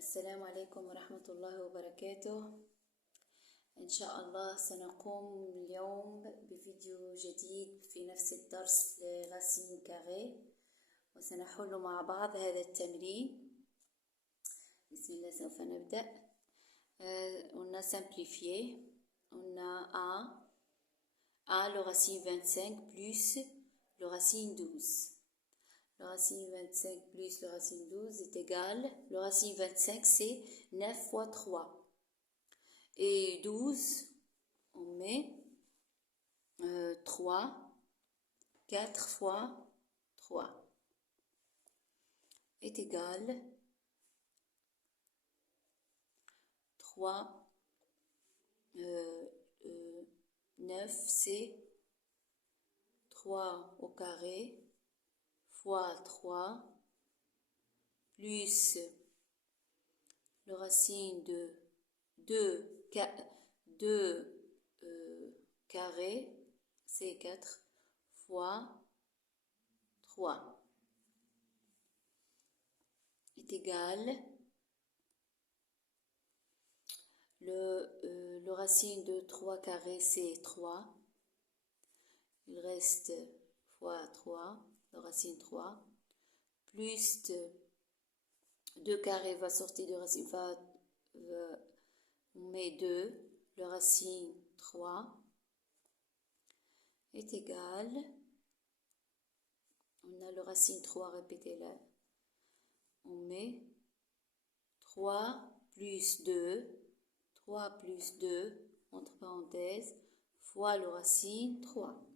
السلام عليكم ورحمة الله وبركاته. إن شاء الله سنقوم اليوم بفيديو جديد في نفس الدرس لراسين كاري، وسنحل مع بعض هذا التمرين. بسم الله سوف نبدأ. On a simplifié. On a A le racine 25 plus le racine 12. Le racine 25 plus le racine 12 est égal. Le racine 25, c'est 9 fois 3. Et 12, on met 3, 4 fois 3 est égal 3, 9, c'est 3 au carré fois 3 plus le racine de 2 carré, c'est 4 fois 3 est égal le racine de 3 carré, c'est 3. Il reste fois 3, le racine 3, plus 2 carré va sortir de racine, on met 2, le racine 3 est égal, on a le racine 3 répété là, on met 3 plus 2, 3 plus 2, entre parenthèses, fois le racine 3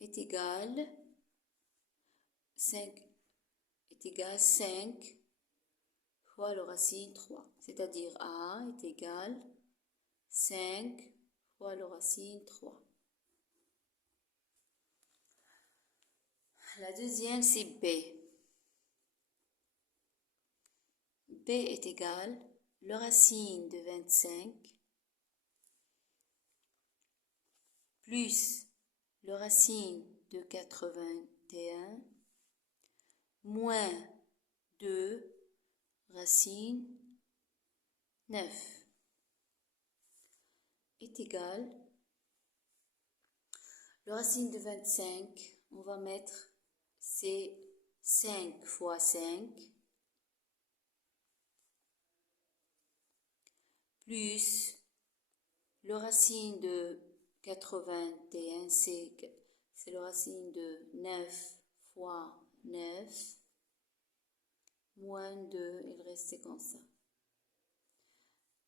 est égal 5 fois le racine 3, c'est-à-dire A est égal 5 fois le racine 3. La deuxième, c'est B. B est égal le racine de 25 plus le racine de 81 moins 2 racine 9 est égal le racine de 25, on va mettre c'est 5 fois 5 plus le racine de 81, c'est le racine de 9 fois 9 moins 2, il reste comme ça.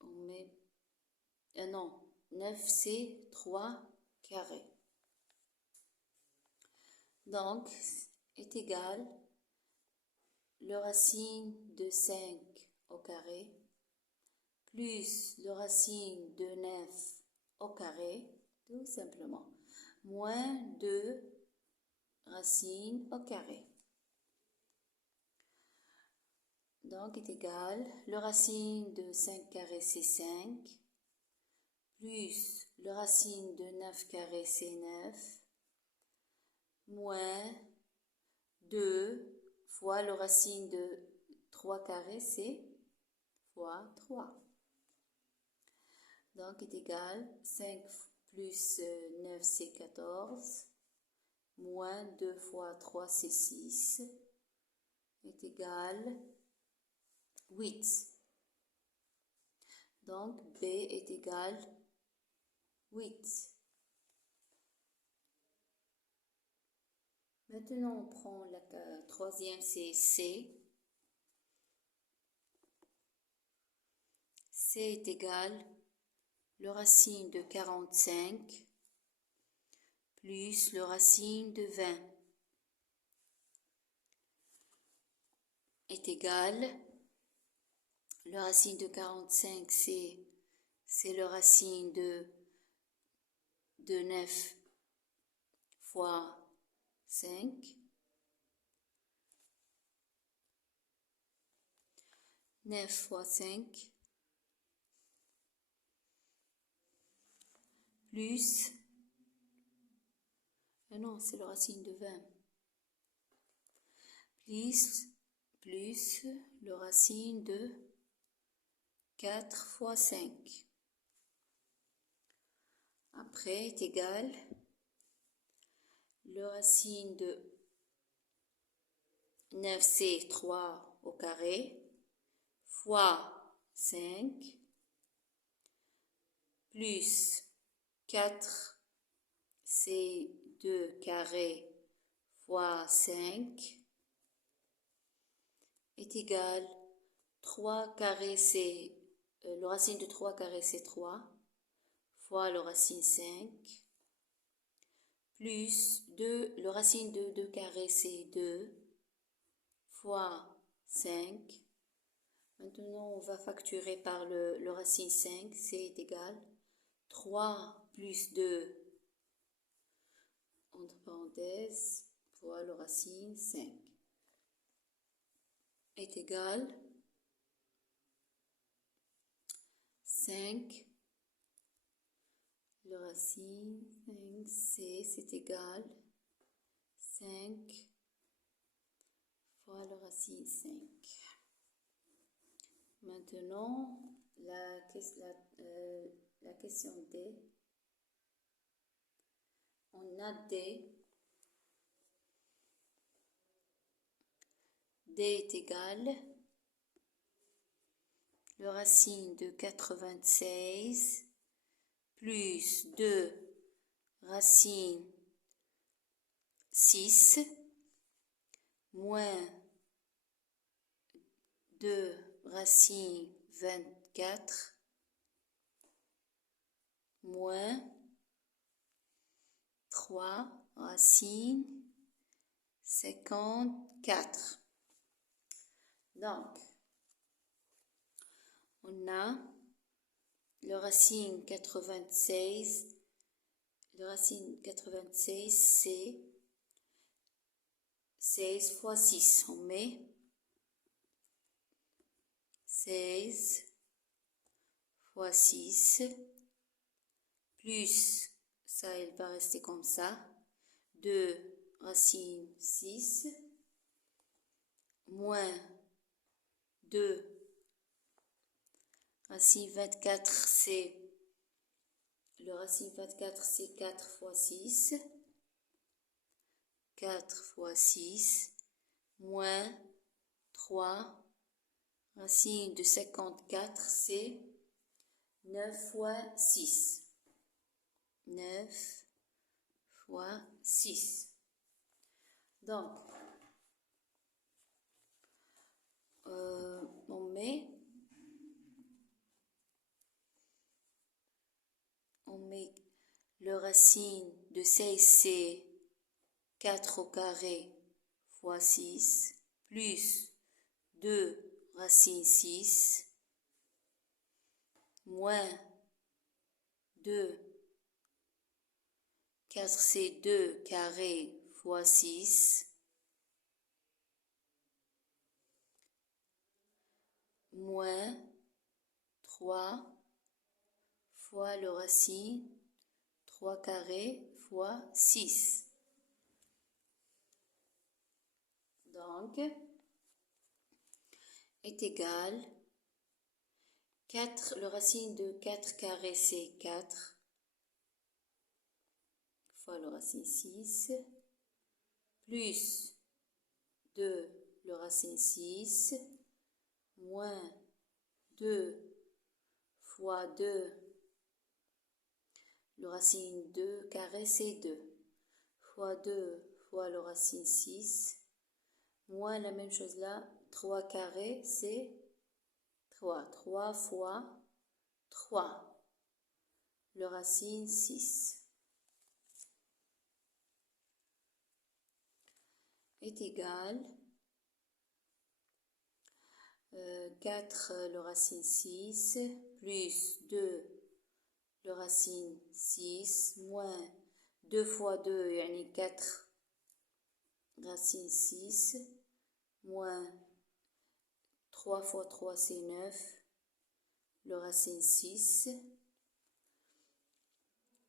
On met, non, 9 c'est 3 carré. Donc, est égal le racine de 5 au carré plus le racine de 9 au carré, tout simplement, moins 2 racines au carré. Donc, est égal, le racine de 5 carré, c'est 5, plus le racine de 9 carré, c'est 9, moins 2 fois le racine de 3 carré, c'est fois 3. Donc, est égal 5 plus 9, c'est 14, moins 2 fois 3, c'est 6, est égal 8. Donc, B est égal 8. Maintenant, on prend la troisième, c'est C. C est égal le racine de 45 plus le racine de 20 est égal le racine de 45, c'est le racine de 9 fois 5 9 fois 5 plus, non, c'est le racine de 20, plus le racine de 4 fois 5. Après est égal le racine de 9, c'est 3 au carré, fois 5, plus 4, c'est 2 carré, fois 5, est égal 3 carré, c'est le racine de 3 carré, c'est 3, fois le racine 5, plus 2, le racine de 2 carré, c'est 2, fois 5. Maintenant, on va facturer par le racine 5, c'est égal 3 plus 2, entre parenthèses, fois le racine 5, est égal 5, le racine 5, c'est égal 5 fois le racine 5. Maintenant, la question D. On a D. D est égal le racine de 96 plus 2 racine 6 moins 2 racine 24 moins 3 racine 54. Donc, on a le racine 96. Le racine 96, c'est 16 fois 6. On met 16 fois 6, plus, ça, il va rester comme ça, 2 racine 6, moins 2 racine 24, c'est, le racine 24, c'est 4 fois 6, 4 fois 6, moins 3, racine de 54, c'est 9 fois 6. 9 fois 6. Donc, on met le racine de 16, c'est 4 au carré fois 6, plus 2 racine 6, moins 2, 4 c'est 2 carré fois 6, moins 3 fois le racine 3 carré fois 6. Donc, est égal 4, le racine de 4 carré, c'est 4, fois le racine 6, plus 2, le racine 6, moins 2 fois 2, le racine 2 carré, c'est 2, fois 2 fois le racine 6, moins la même chose là, 3 carré, c'est 3. 3 fois 3, le racine 6, est égal 4, le racine 6, plus 2, le racine 6, moins 2 fois 2, yani 4, racine 6, moins 3 fois 3, c'est 9, le racine 6,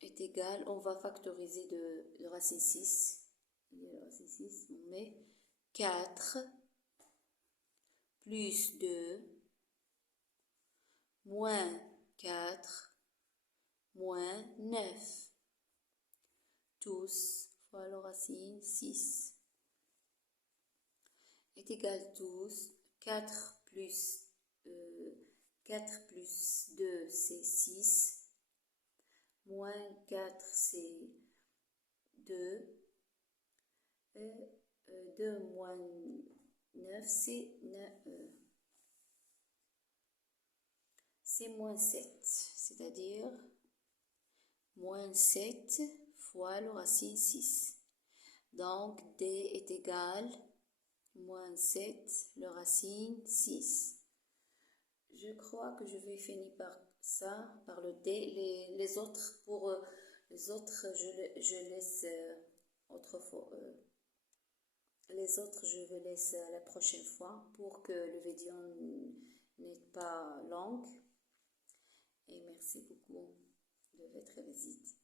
est égal, on va factoriser le racine 6, on met 4 plus 2, moins 4, moins 9. Tous fois la racine 6 est égal à 12. 4 plus 2, c'est 6. Moins 4, c'est 2. 2 moins 9, c'est moins 7. C'est-à-dire moins 7 fois la racine 6. Donc, D est égal moins 7, la racine 6. Je crois que je vais finir par ça, par le D. Les autres, je laisse autrefois. Les autres, je vais laisser à la prochaine fois pour que le vidéo n'est pas long. Et merci beaucoup de votre visite.